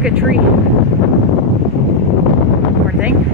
broke a tree. Poor thing.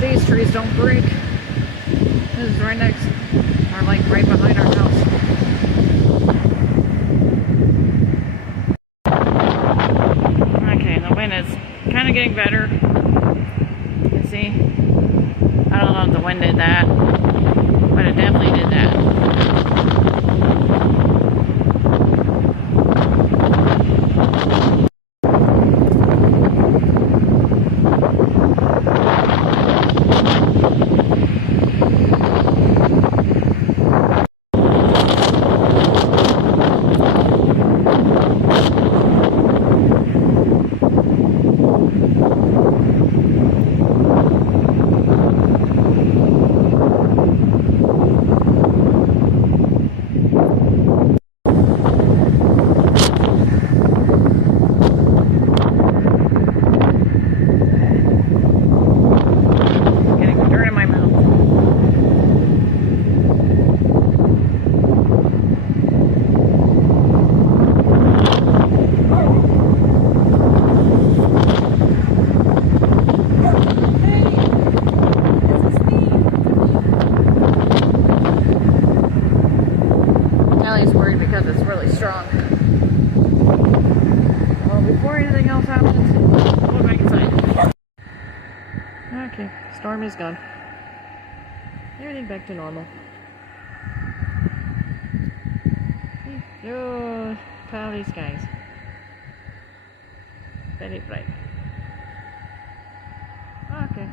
These trees don't break. This is right next, or like right behind our house. Okay, the wind is kind of getting better. You can see. I don't know if the wind did that, but it definitely did that. Allie's worried because it's really strong. Well, before anything else happens, we'll go back inside. Okay, storm is gone. Everything back to normal. Oh, cloudy skies. Very bright. Okay.